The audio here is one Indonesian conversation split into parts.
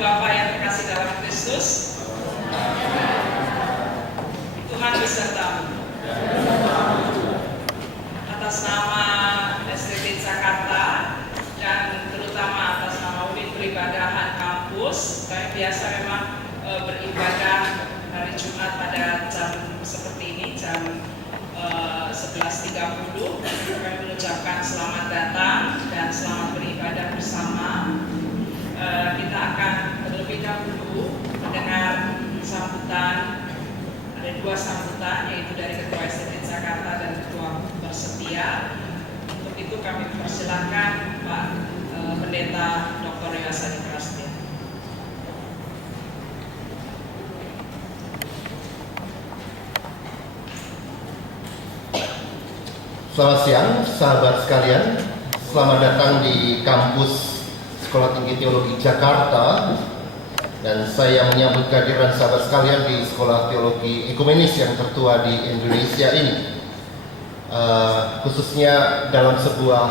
Bapak yang terkasih dalam Kristus, Tuhan besertamu. Atas nama STT Jakarta dan terutama atas nama unit peribadahan kampus, kami biasa memang beribadah hari Jumat pada jam seperti ini, jam 11.30. Kami mengucapkan selamat datang dan selamat beribadah bersama. Kita akan terlebih dahulu mendengar sambutan. Ada dua sambutan, yaitu dari Ketua STT Jakarta dan Ketua Bersetia. Untuk itu kami persilakan Pak Pendeta Dr. Yohanes Prasetya. Selamat siang, sahabat sekalian. Selamat datang di kampus Sekolah Tinggi Teologi Jakarta. Dan saya menyambut kehadiran sahabat sekalian di Sekolah Teologi Ekumenis yang tertua di Indonesia ini. Khususnya dalam sebuah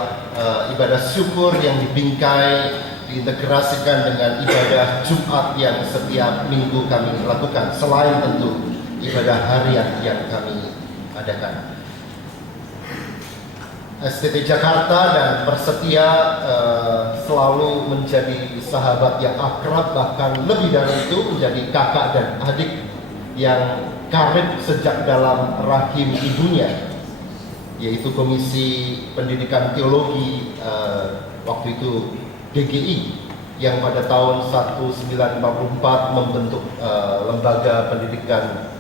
ibadah syukur yang dibingkai, diintegrasikan dengan ibadah Jumat yang setiap minggu kami lakukan, selain tentu ibadah harian yang kami adakan. STT Jakarta dan Bersetia selalu menjadi sahabat yang akrab, bahkan lebih dari itu menjadi kakak dan adik yang karib sejak dalam rahim ibunya, yaitu Komisi Pendidikan Teologi waktu itu GGI, yang pada tahun 1944 membentuk lembaga pendidikan,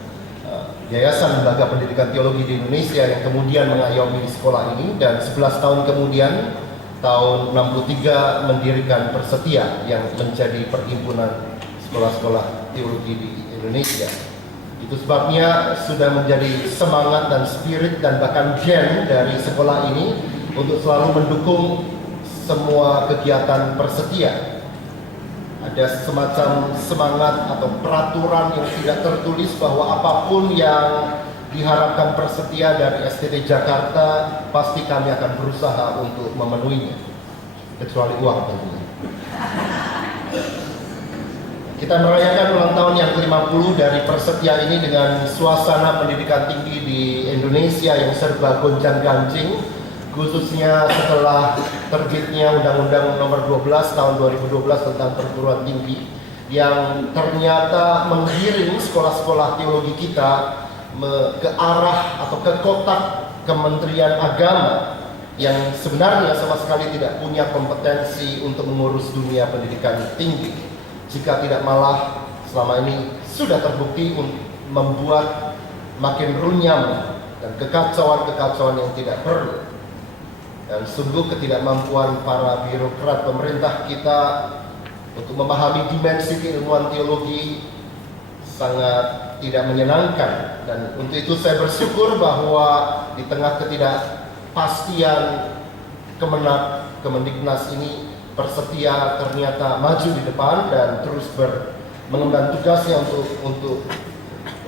Yayasan Lembaga Pendidikan Teologi di Indonesia, yang kemudian mengayomi sekolah ini, dan 11 tahun kemudian tahun 63 mendirikan Bersetia yang menjadi perhimpunan sekolah-sekolah teologi di Indonesia. Itu sebabnya sudah menjadi semangat dan spirit dan bahkan gen dari sekolah ini untuk selalu mendukung semua kegiatan Bersetia. Ada semacam semangat atau peraturan yang tidak tertulis bahwa apapun yang diharapkan Bersetia dari STT Jakarta pasti kami akan berusaha untuk memenuhinya, kecuali uang tentunya. Kita merayakan ulang tahun yang ke-50 dari Bersetia ini dengan suasana pendidikan tinggi di Indonesia yang serba gonjang-ganjing, khususnya setelah terbitnya Undang-Undang Nomor 12 Tahun 2012 tentang perguruan tinggi, yang ternyata menggiring sekolah-sekolah teologi kita ke arah atau ke kotak Kementerian Agama yang sebenarnya sama sekali tidak punya kompetensi untuk mengurus dunia pendidikan tinggi, jika tidak malah selama ini sudah terbukti membuat makin runyam dan kekacauan-kekacauan yang tidak perlu. Dan sungguh ketidakmampuan para birokrat pemerintah kita untuk memahami dimensi keilmuan teologi sangat tidak menyenangkan. Dan untuk itu saya bersyukur bahwa di tengah ketidakpastian Kemendiknas ini, Bersetia ternyata maju di depan dan terus mengemban tugasnya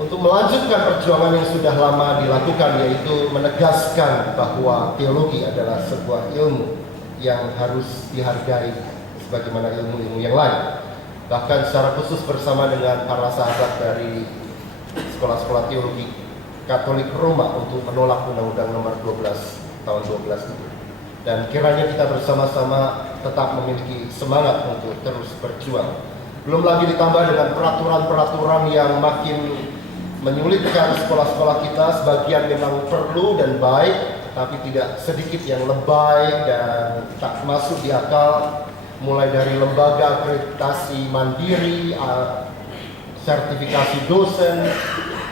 untuk melanjutkan perjuangan yang sudah lama dilakukan, yaitu menegaskan bahwa teologi adalah sebuah ilmu yang harus dihargai sebagaimana ilmu-ilmu yang lain. Bahkan secara khusus bersama dengan para sahabat dari sekolah-sekolah teologi Katolik Roma untuk menolak Undang-Undang Nomor 12 Tahun 12 itu. Dan kiranya kita bersama-sama tetap memiliki semangat untuk terus berjuang. Belum lagi ditambah dengan peraturan-peraturan yang makin menyulitkan sekolah-sekolah kita. Sebagian memang perlu dan baik, tapi tidak sedikit yang lebay dan tak masuk di akal. Mulai dari lembaga akreditasi mandiri, sertifikasi dosen,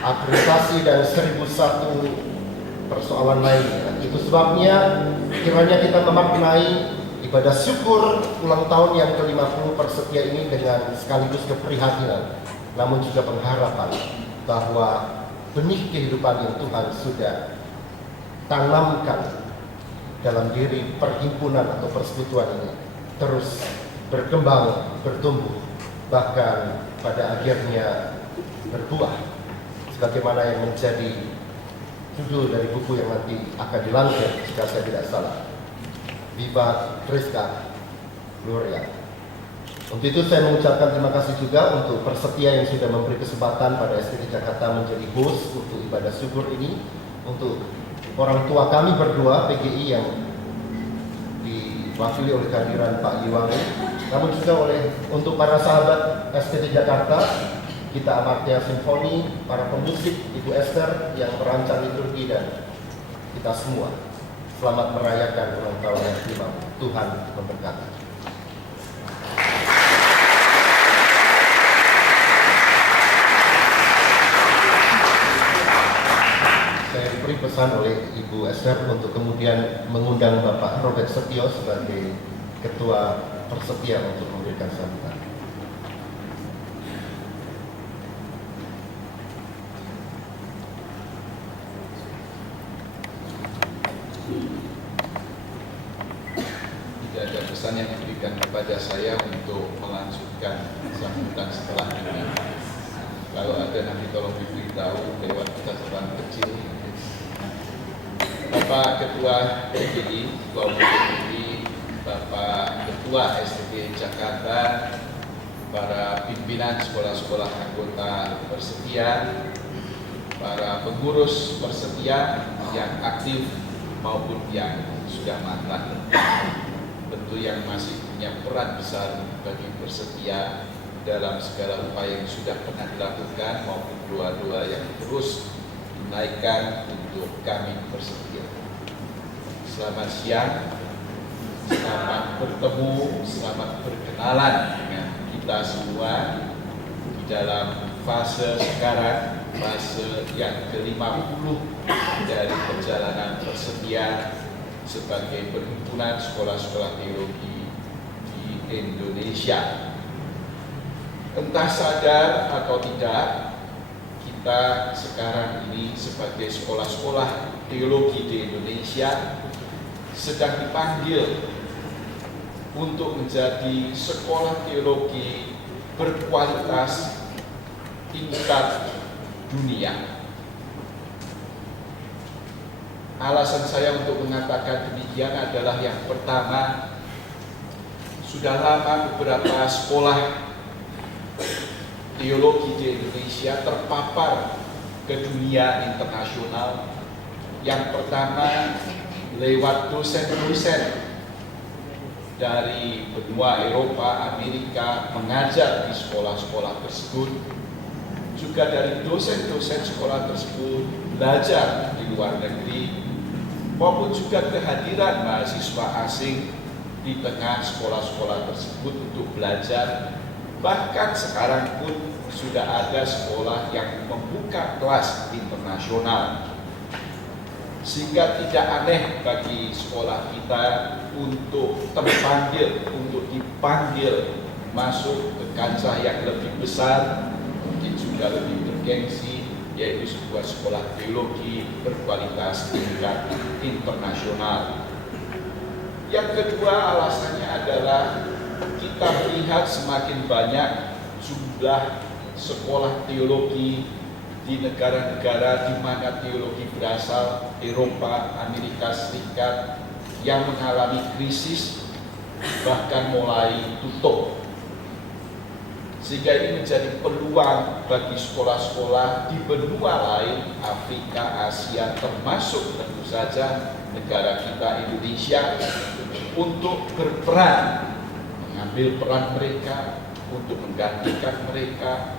akreditasi, dan 1001 persoalan lainnya. Itu sebabnya kiranya kita memaknai ibadah syukur ulang tahun yang ke-50 Bersetia ini dengan sekaligus keprihatinan, namun juga pengharapan bahwa benih kehidupan yang Tuhan sudah tanamkan dalam diri perhimpunan atau persekutuan ini terus berkembang, bertumbuh, bahkan pada akhirnya berbuah, sebagaimana yang menjadi judul dari buku yang nanti akan dilansir jika saya tidak salah, Viva Christa Gloria. Untuk itu saya mengucapkan terima kasih juga untuk Persetia yang sudah memberi kesempatan pada STT Jakarta menjadi host untuk ibadah syukur ini, untuk orang tua kami berdua PGI yang diwakili oleh kehadiran Pak Iwangi, namun juga untuk para sahabat STT Jakarta, Gita Amartya Simfoni, para pemusik, Ibu Esther yang merancang liturgi, dan kita semua. Selamat merayakan ulang tahun yang kelima. Tuhan memberkati. Saya diberi pesan oleh Ibu Esther untuk kemudian mengundang Bapak Robert Setio sebagai Ketua Persetia untuk memberikan sambutan. Tidak ada pesan yang diberikan kepada saya untuk melanjutkan sambutan setelah ini. Kalau ada nanti tolong diberitahu lewat catatan kecil. Bapak Ketua PGI, Ketua PGI, Bapak Ketua STT Jakarta, para pimpinan sekolah-sekolah anggota Persetia, para pengurus Persetia yang aktif maupun yang sudah mantan, tentu yang masih punya peran besar bagi Persetia dalam segala upaya yang sudah pernah dilakukan maupun doa-doa yang terus dinaikkan untuk kami Persetia. Selamat siang, selamat bertemu, selamat berkenalan dengan kita semua di dalam fase sekarang, fase yang ke-50 dari perjalanan Persetia sebagai perhimpunan sekolah-sekolah teologi di Indonesia. Entah sadar atau tidak, kita sekarang ini sebagai sekolah-sekolah teologi di Indonesia sedang dipanggil untuk menjadi sekolah teologi berkualitas tingkat dunia. Alasan saya untuk mengatakan demikian adalah yang pertama, sudah lama beberapa sekolah teologi di Indonesia terpapar ke dunia internasional. Yang pertama, lewat dosen-dosen dari benua Eropa, Amerika mengajar di sekolah-sekolah tersebut, juga dari dosen-dosen sekolah tersebut belajar di luar negeri, maupun juga kehadiran mahasiswa asing di tengah sekolah-sekolah tersebut untuk belajar. Bahkan sekarang pun sudah ada sekolah yang membuka kelas internasional, sehingga tidak aneh bagi sekolah kita untuk dipanggil masuk ke kancah yang lebih besar, mungkin juga lebih bergengsi, yaitu sebuah sekolah teologi berkualitas tingkat internasional. Yang kedua alasannya adalah kita melihat semakin banyak jumlah sekolah teologi di negara-negara di mana teologi berasal, Eropa, Amerika Serikat, yang mengalami krisis bahkan mulai tutup. Sehingga ini menjadi peluang bagi sekolah-sekolah di benua lain, Afrika, Asia, termasuk tentu saja negara kita Indonesia, untuk berperan, mengambil peran mereka untuk menggantikan mereka,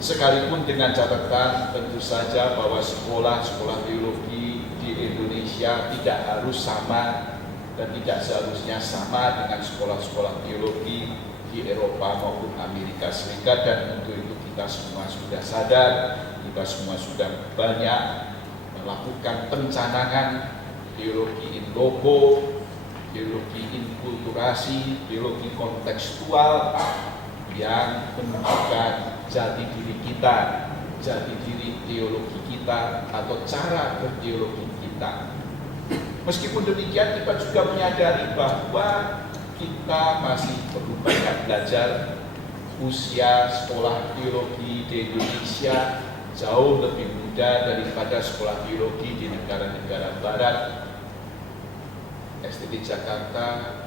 sekalipun dengan catatan tentu saja bahwa sekolah-sekolah teologi di Indonesia tidak harus sama dan tidak seharusnya sama dengan sekolah-sekolah teologi di Eropa maupun Amerika Serikat. Dan untuk itu kita semua sudah sadar, kita semua sudah banyak melakukan pencanangan teologi in loco, teologi inkulturasi, teologi kontekstual yang menunjukkan jati diri kita, jati diri teologi kita, atau cara berteologi kita. Meskipun demikian, kita juga menyadari bahwa kita masih perlu banyak belajar. Usia sekolah teologi di Indonesia jauh lebih muda daripada sekolah teologi di negara-negara barat. STT Jakarta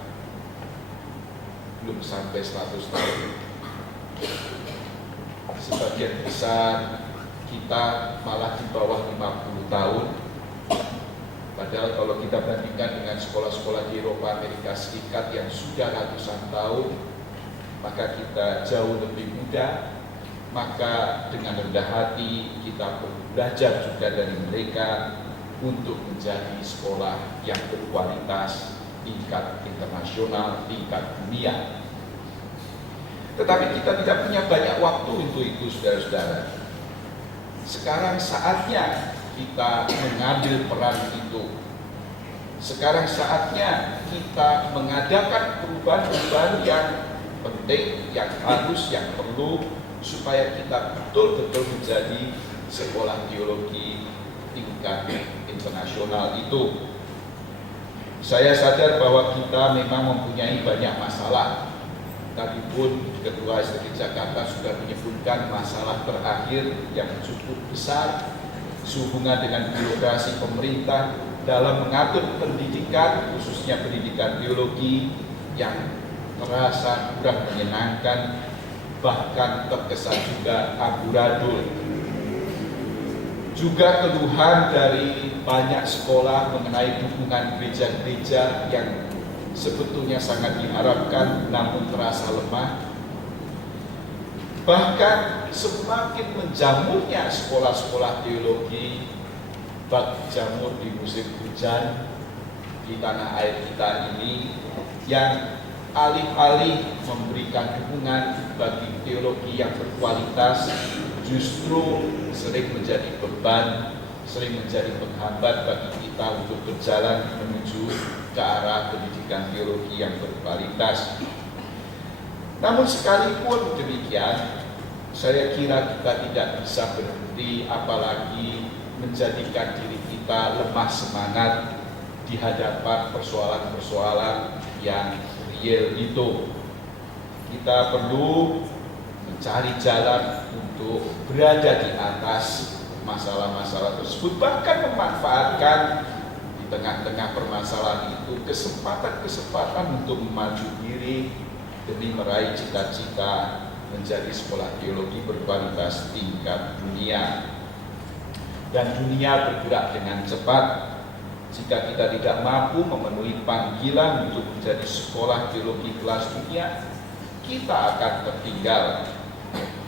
belum sampai 100 tahun. Sebagian besar kita malah di bawah 50 tahun. Padahal kalau kita bandingkan dengan sekolah-sekolah di Eropa, Amerika Serikat yang sudah ratusan tahun, maka kita jauh lebih muda. Maka dengan rendah hati kita perlu belajar juga dari mereka untuk menjadi sekolah yang berkualitas, tingkat internasional, tingkat dunia. Tetapi kita tidak punya banyak waktu untuk itu, saudara-saudara. Sekarang saatnya kita mengambil peran itu. Sekarang saatnya kita mengadakan perubahan-perubahan yang penting, yang harus, yang perlu, supaya kita betul-betul menjadi sekolah teologi tingkat internasional itu. Saya sadar bahwa kita memang mempunyai banyak masalah. Tadi pun Ketua STT Jakarta sudah menyebutkan masalah terakhir yang cukup besar sehubungan dengan birokrasi pemerintah dalam mengatur pendidikan, khususnya pendidikan teologi yang terasa kurang menyenangkan, bahkan terkesan juga amburadul. Juga keluhan dari banyak sekolah mengenai dukungan gereja-gereja yang sebetulnya sangat diharapkan namun terasa lemah. Bahkan semakin menjamurnya sekolah-sekolah teologi, bak jamur di musim hujan di tanah air kita ini, yang alih-alih memberikan dukungan bagi teologi yang berkualitas, justru sering menjadi beban, sering menjadi penghambat bagi kita untuk berjalan menuju ke arah pendidikan teologi yang berkualitas. Namun sekalipun demikian, saya kira kita tidak bisa berhenti, apalagi menjadikan diri kita lemah semangat di hadapan persoalan-persoalan yang real itu. Kita perlu mencari jalan untuk berada di atas masalah-masalah tersebut, bahkan memanfaatkan di tengah-tengah permasalahan itu kesempatan-kesempatan untuk maju diri demi meraih cita-cita menjadi sekolah teologi berkualitas tingkat dunia. Dan dunia bergerak dengan cepat. Jika kita tidak mampu memenuhi panggilan untuk menjadi sekolah teologi kelas dunia, kita akan tertinggal.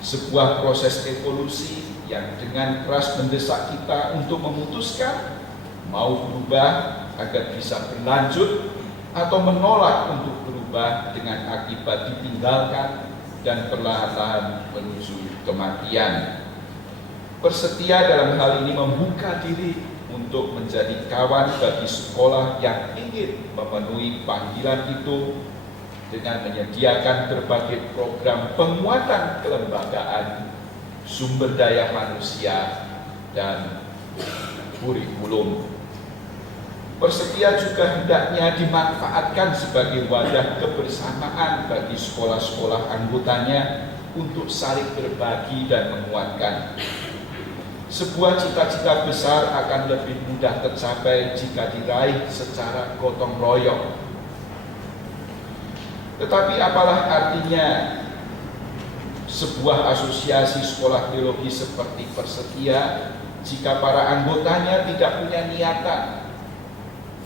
Sebuah proses evolusi yang dengan keras mendesak kita untuk memutuskan mau berubah agar bisa berlanjut atau menolak untuk berubah dengan akibat ditinggalkan dan perlahan-lahan menuju kematian. Bersetia dalam hal ini membuka diri untuk menjadi kawan bagi sekolah yang ingin memenuhi panggilan itu dengan menyediakan berbagai program penguatan kelembagaan, sumber daya manusia, dan kurikulum. Bersedia juga hendaknya dimanfaatkan sebagai wadah kebersamaan bagi sekolah-sekolah anggotanya untuk saling berbagi dan menguatkan. Sebuah cita-cita besar akan lebih mudah tercapai jika diraih secara gotong royong. Tetapi apalah artinya sebuah asosiasi sekolah teologi seperti Bersetia jika para anggotanya tidak punya niatan,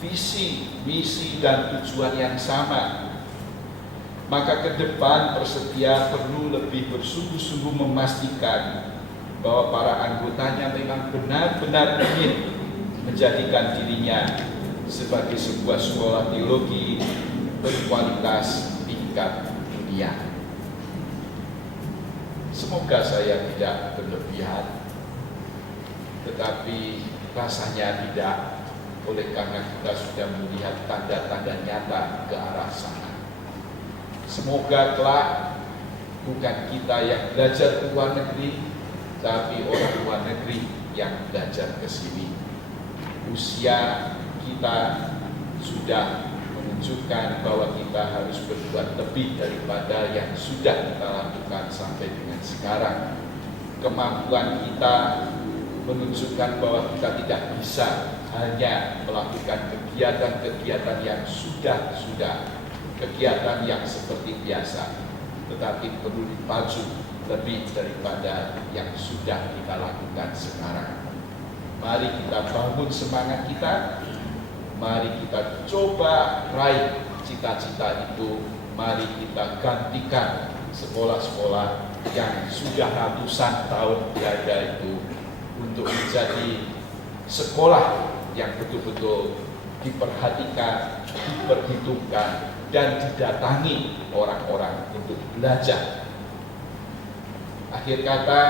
visi, misi, dan tujuan yang sama? Maka ke depan Bersetia perlu lebih bersungguh-sungguh memastikan bahwa para anggotanya memang benar-benar ingin menjadikan dirinya sebagai sebuah sekolah teologi berkualitas tingkat dunia. Semoga saya tidak berlebihan, tetapi rasanya tidak, oleh karena kita sudah melihat tanda-tanda nyata ke arah sana. Semoga kelak bukan kita yang belajar ke luar negeri, tapi orang luar negeri yang belajar ke sini. Usia kita sudah menunjukkan bahwa kita harus berbuat lebih daripada yang sudah kita lakukan sampai dengan sekarang. Kemampuan kita menunjukkan bahwa kita tidak bisa hanya melakukan kegiatan-kegiatan yang sudah, kegiatan yang seperti biasa, tetapi perlu dipacu lebih daripada yang sudah kita lakukan sekarang. Mari kita bangun semangat kita, mari kita coba raih cita-cita itu, mari kita gantikan sekolah-sekolah yang sudah ratusan tahun berada itu untuk menjadi sekolah yang betul-betul diperhatikan, diperhitungkan, dan didatangi orang-orang untuk belajar. Akhir kata,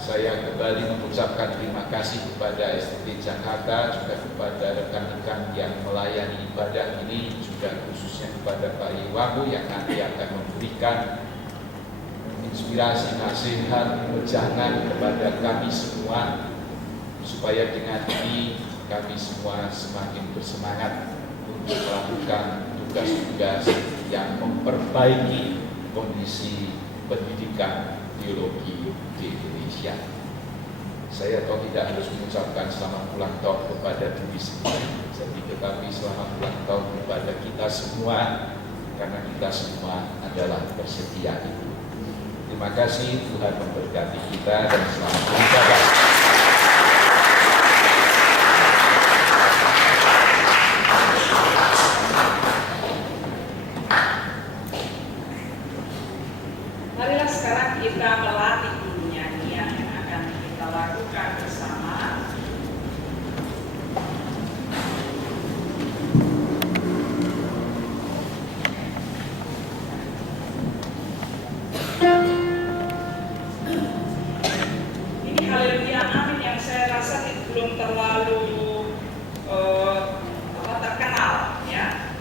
saya kembali mengucapkan terima kasih kepada STT Jakarta, juga kepada rekan-rekan yang melayani ibadah ini, juga khususnya kepada Pak Iwamu yang nanti akan memberikan inspirasi, nasihat, wejangan kepada kami semua, supaya dengan ini kami semua semakin bersemangat untuk melakukan tugas-tugas yang memperbaiki kondisi pendidikan teologi di Indonesia. Saya toh tidak harus mengucapkan selamat ulang tahun kepada diri sendiri, tetapi selamat ulang tahun kepada kita semua, karena kita semua adalah bersedia itu. Terima kasih, Tuhan memberkati kita, dan selamat beribadah. Marilah sekarang kita melatih nyanyian yang akan kita lakukan bersama. Ini Haleluya Amin yang saya rasa belum terlalu terkenal, ya.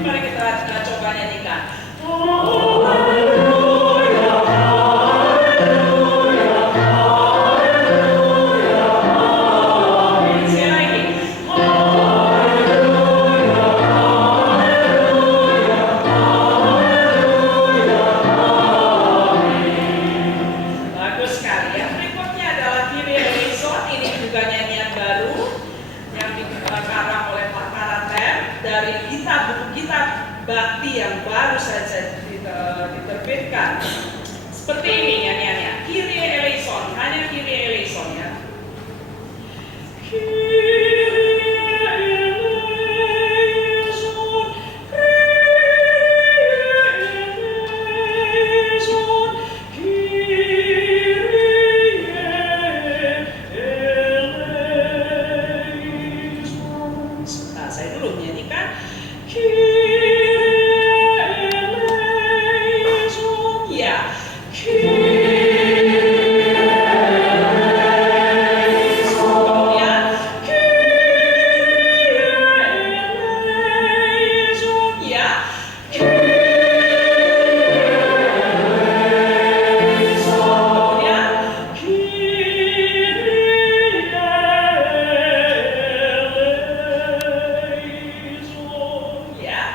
Mari kita coba nyanyikan. Bagus sekali. Yang berikutnya adalah Kyrie eleison. Ini juga nyanyian baru yang dikarang oleh Pak Karaten dari buku kitab Bakti yang baru saja diterbitkan. Seperti ini nyanyiannya. Kyrie eleison, hanya Kyrie eleison, ya. Sebentar, saya dulu menyanyikan. Ya. Ya.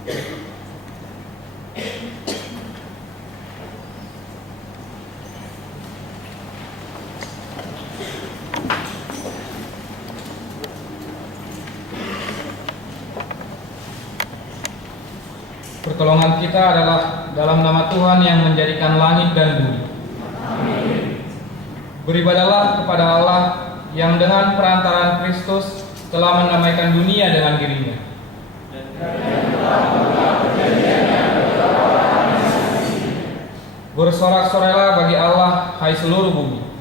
Pertolongan kita adalah dalam nama Tuhan yang menjadikan langit dan bumi. Beribadalah kepada Allah yang dengan perantaraan Kristus telah mendamaikan dunia dengan dirinya. Bersorak-sorailah bagi Allah, hai seluruh bumi.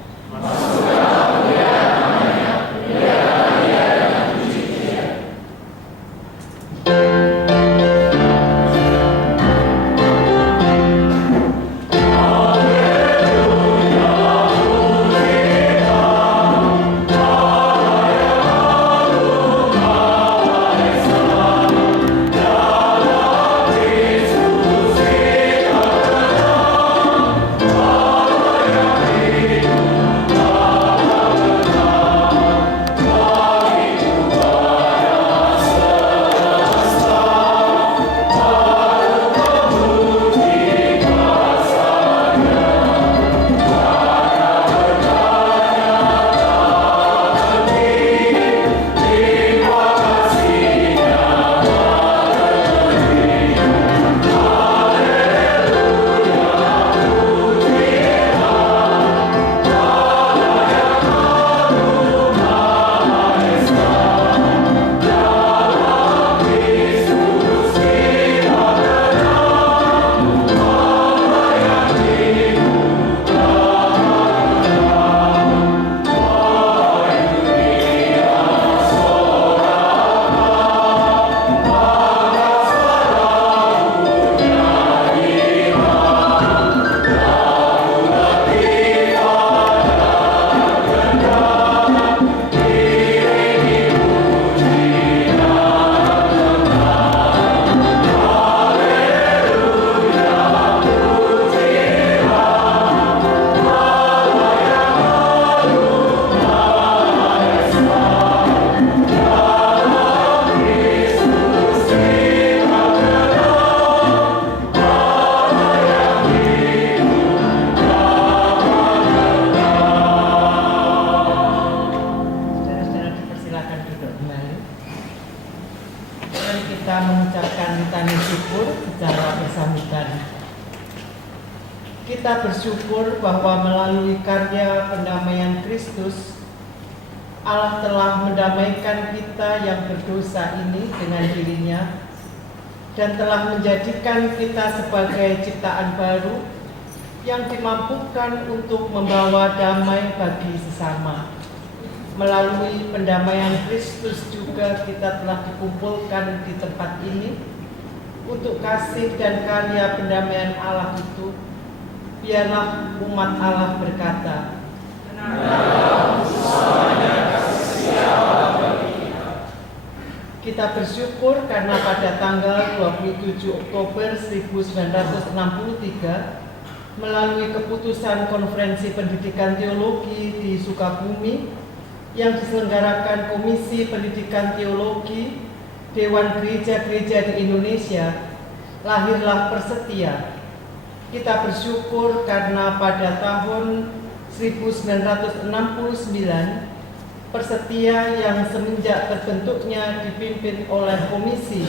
Kita bersyukur bahwa melalui karya pendamaian Kristus, Allah telah mendamaikan kita yang berdosa ini dengan dirinya dan telah menjadikan kita sebagai ciptaan baru yang dimampukan untuk membawa damai bagi sesama. Melalui pendamaian Kristus juga kita telah dikumpulkan di tempat ini untuk kasih dan karya pendamaian Allah itu. Biarlah umat Allah berkata, kita bersyukur karena pada tanggal 27 Oktober 1963 melalui keputusan Konferensi Pendidikan Teologi di Sukabumi yang diselenggarakan Komisi Pendidikan Teologi Dewan Gereja-Gereja di Indonesia, lahirlah Persetia. Kita bersyukur karena pada tahun 1969 Persetia yang semenjak terbentuknya dipimpin oleh Komisi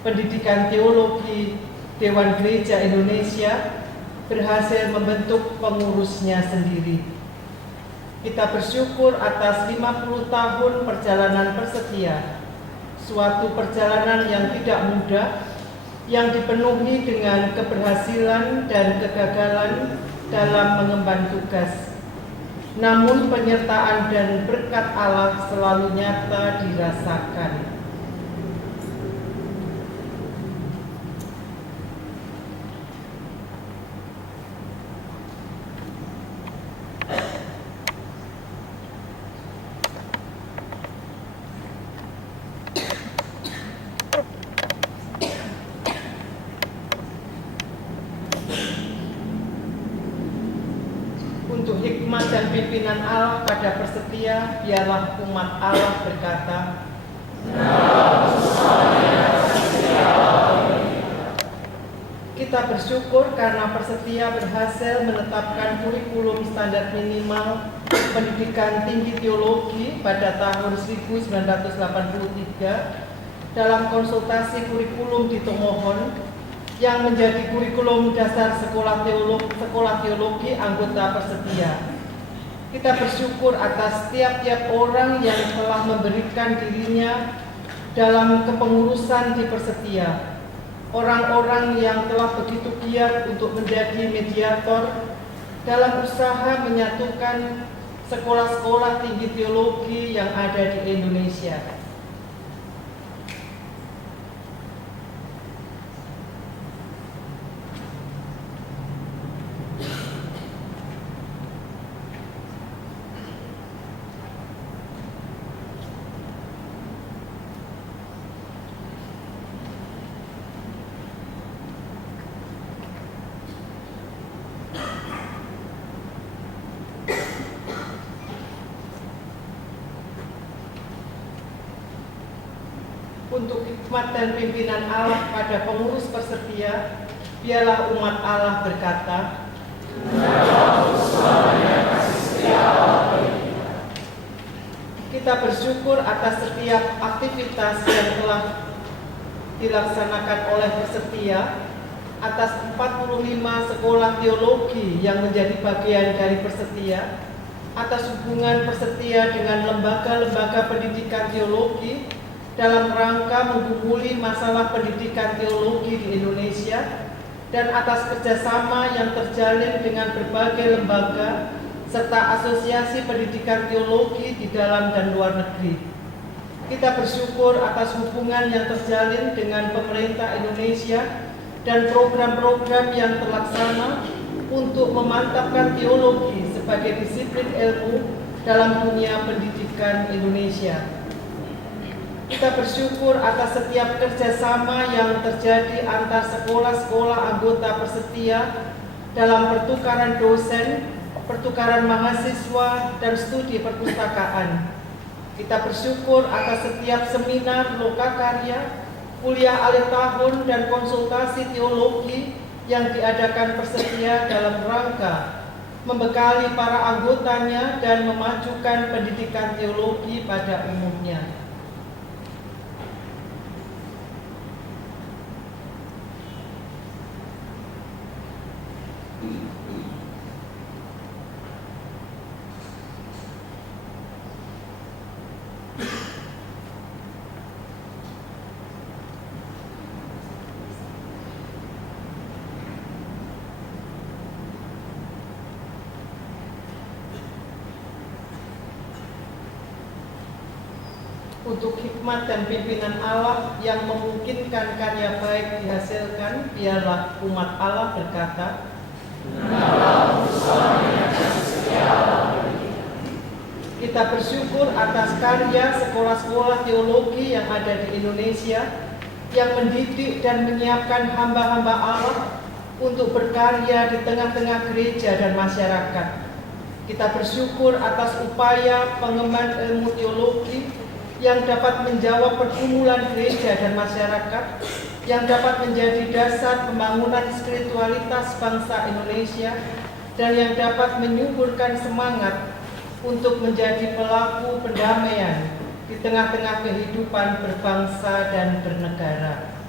Pendidikan Teologi Dewan Gereja Indonesia berhasil membentuk pengurusnya sendiri. Kita bersyukur atas 50 tahun perjalanan Persetia, suatu perjalanan yang tidak mudah, yang dipenuhi dengan keberhasilan dan kegagalan dalam mengemban tugas. Namun penyertaan dan berkat Allah selalu nyata dirasakan. Untuk hikmat dan pimpinan Allah pada Persetia, biarlah umat Allah berkata, bersyukur karena Persetia berhasil menetapkan kurikulum standar minimal pendidikan tinggi teologi pada tahun 1983 dalam konsultasi kurikulum di Tomohon yang menjadi kurikulum dasar sekolah teologi anggota Persetia. Kita bersyukur atas tiap-tiap orang yang telah memberikan dirinya dalam kepengurusan di Persetia. Orang-orang yang telah begitu giat untuk menjadi mediator dalam usaha menyatukan sekolah-sekolah tinggi teologi yang ada di Indonesia. Untuk hikmat dan pimpinan Allah pada pengurus Persetia, biarlah umat Allah berkata, kita bersyukur atas setiap aktivitas yang telah dilaksanakan oleh Persetia, atas 45 sekolah teologi yang menjadi bagian dari Persetia, atas hubungan Persetia dengan lembaga-lembaga pendidikan teologi dalam rangka menggumuli masalah pendidikan teologi di Indonesia, dan atas kerjasama yang terjalin dengan berbagai lembaga serta asosiasi pendidikan teologi di dalam dan luar negeri. Kita bersyukur atas hubungan yang terjalin dengan pemerintah Indonesia dan program-program yang terlaksana untuk memantapkan teologi sebagai disiplin ilmu dalam dunia pendidikan Indonesia. Kita bersyukur atas setiap kerjasama yang terjadi antar sekolah-sekolah anggota Persetia dalam pertukaran dosen, pertukaran mahasiswa, dan studi perpustakaan. Kita bersyukur atas setiap seminar lokakarya, kuliah akhir tahun, dan konsultasi teologi yang diadakan Persetia dalam rangka membekali para anggotanya dan memajukan pendidikan teologi pada umumnya. Untuk hikmat dan pimpinan Allah yang memungkinkan karya baik dihasilkan, biarlah umat Allah berkata, kita bersyukur atas karya sekolah-sekolah teologi yang ada di Indonesia yang mendidik dan menyiapkan hamba-hamba Allah untuk berkarya di tengah-tengah gereja dan masyarakat. Kita bersyukur atas upaya pengembangan ilmu teologi yang dapat menjawab pergumulan gereja dan masyarakat, yang dapat menjadi dasar pembangunan spiritualitas bangsa Indonesia, dan yang dapat menyuburkan semangat untuk menjadi pelaku perdamaian di tengah-tengah kehidupan berbangsa dan bernegara.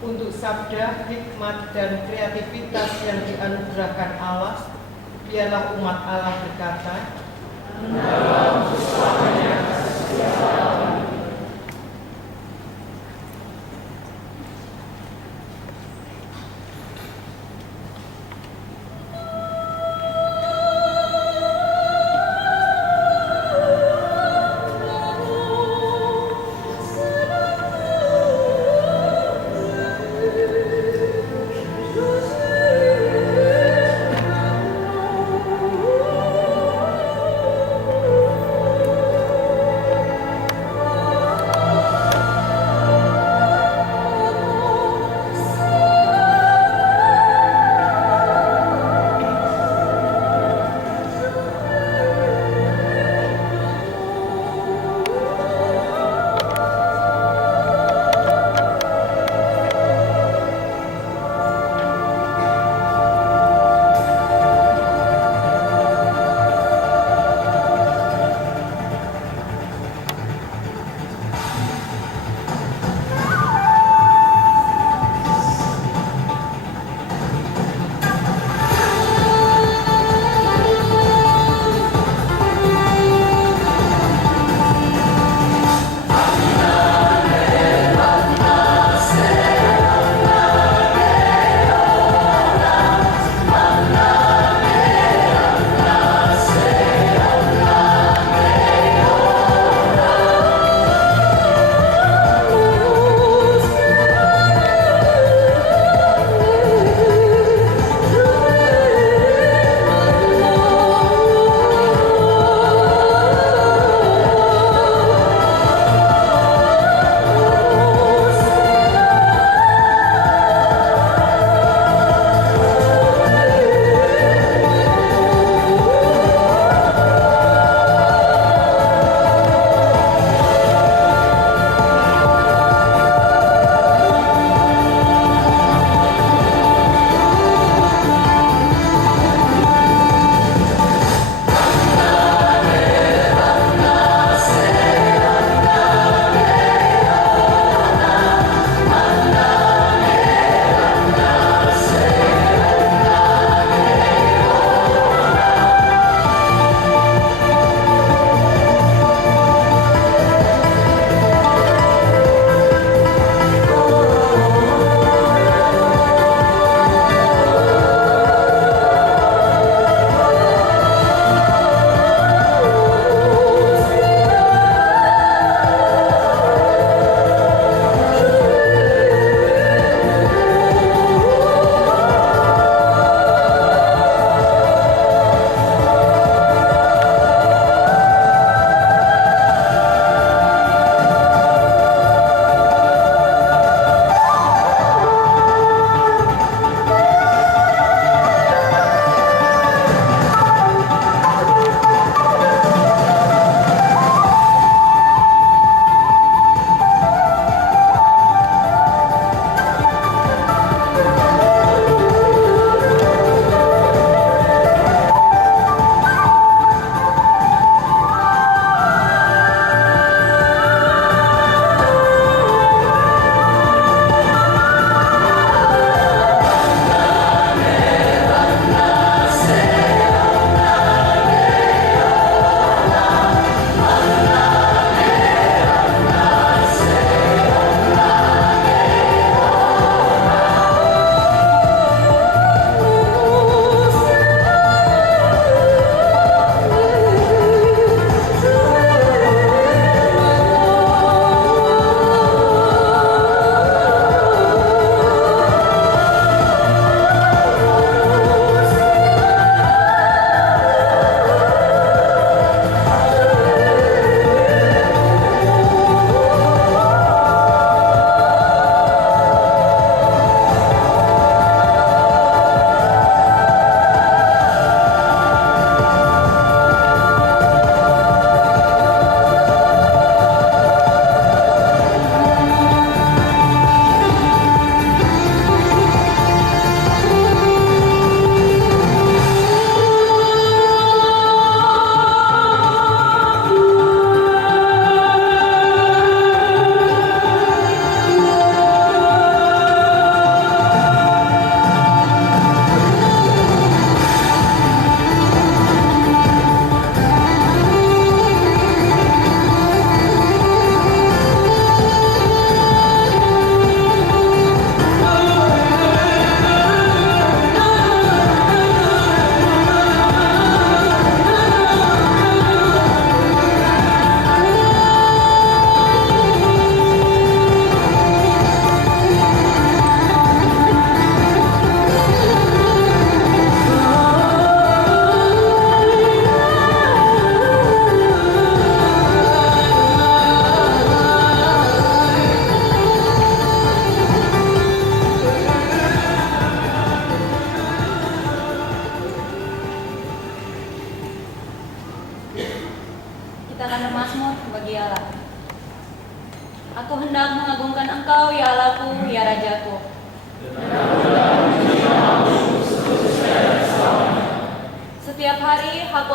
Untuk sabda, hikmat, dan kreativitas yang dianugerahkan Allah, biarlah umat Allah berkata,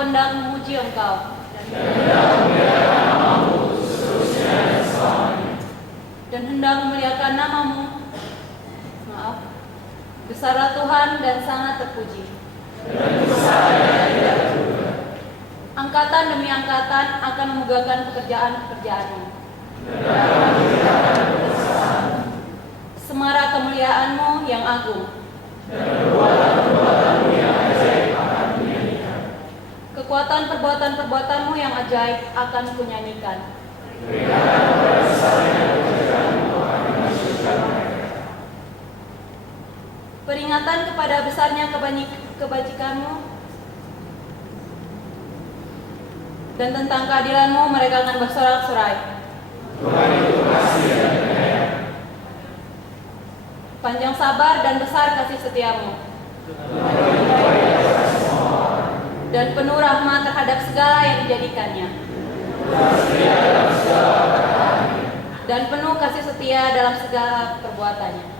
hendak memuji Engkau dan hendak memuliakan nama-Mu. Maaf. Besarlah Tuhan dan sangat terpuji. Angkatan demi angkatan akan memegahkan pekerjaan-pekerjaan-Mu. Semarak kemuliaan-Mu yang agung. Kekuatan perbuatan-perbuatan-Mu yang ajaib akan kunyanyikan. Peringatan kepada besarnya kebajikan-Mu dan tentang keadilan-Mu mereka akan bersorak-sorai. Panjang sabar dan besar kasih setia-Mu, dan penuh rahmat terhadap segala yang dijadikannya, dan penuh kasih setia dalam segala perbuatannya.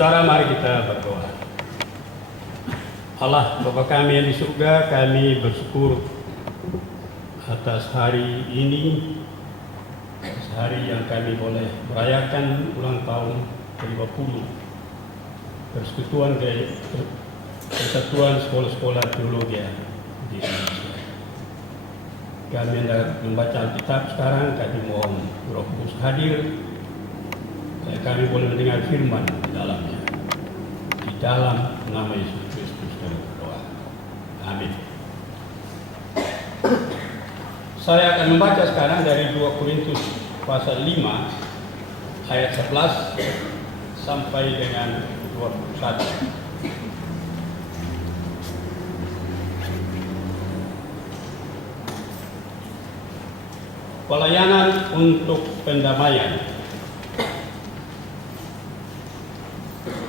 Saudara, mari kita berdoa. Allah Bapa kami yang di surga, kami bersyukur atas hari ini, atas hari yang kami boleh merayakan ulang tahun ke-50 Persekutuan Persatuan Sekolah-Sekolah Teologi di Indonesia. Kami hendak membaca Alkitab sekarang, kami mohon Roh Kudus hadir supaya kami boleh mendengar firman di dalamnya. Di dalam nama Yesus Kristus kami berdoa. Amin. Saya akan membaca sekarang dari 2 Korintus pasal 5 ayat 11 sampai dengan 21. Pelayanan untuk pendamaian.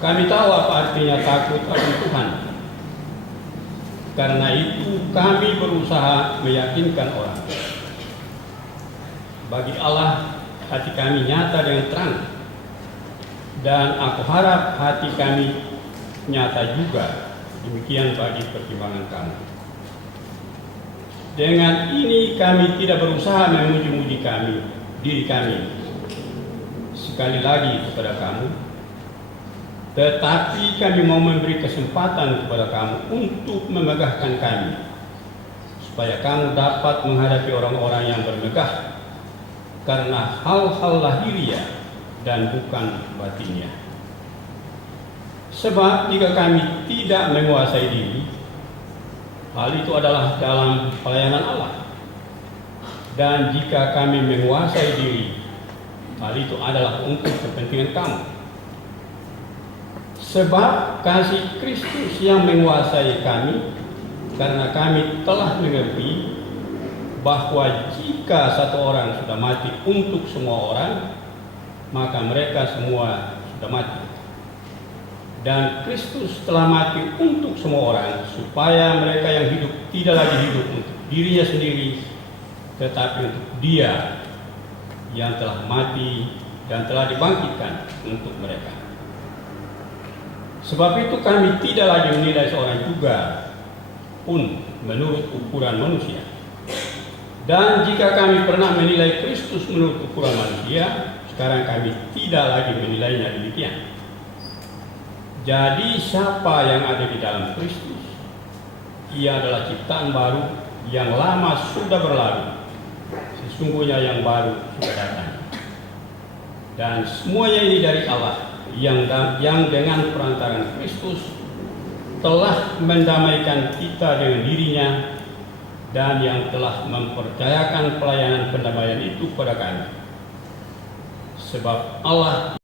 Kami tahu apa artinya takut akan Tuhan. Karena itu kami berusaha meyakinkan orang. Bagi Allah, hati kami nyata dengan terang. Dan aku harap hati kami nyata juga. Demikian bagi pertimbangan kamu. Dengan ini kami tidak berusaha memuji-muji diri kami sekali lagi kepada kamu, tetapi kami mau memberi kesempatan kepada kamu untuk memegahkan kami, supaya kamu dapat menghadapi orang-orang yang bermegah karena hal-hal lahiriah dan bukan batinnya. Sebab jika kami tidak menguasai diri, hal itu adalah dalam pelayanan Allah. Dan jika kami menguasai diri, hal itu adalah untuk kepentingan kamu. Sebab kasih Kristus yang menguasai kami, karena kami telah mengerti bahwa jika satu orang sudah mati untuk semua orang, maka mereka semua sudah mati. Dan Kristus telah mati untuk semua orang, supaya mereka yang hidup tidak lagi hidup untuk dirinya sendiri, tetapi untuk Dia yang telah mati dan telah dibangkitkan untuk mereka. Sebab itu kami tidak lagi menilai seorang juga pun menurut ukuran manusia. Dan jika kami pernah menilai Kristus menurut ukuran manusia, sekarang kami tidak lagi menilainya demikian. Jadi siapa yang ada di dalam Kristus, ia adalah ciptaan baru, yang lama sudah berlalu, sesungguhnya yang baru sudah datang. Dan semuanya ini dari Allah, yang dengan perantaran Kristus telah mendamaikan kita dengan dirinya, dan yang telah mempercayakan pelayanan pendamaian itu kepada kami. Sebab Allah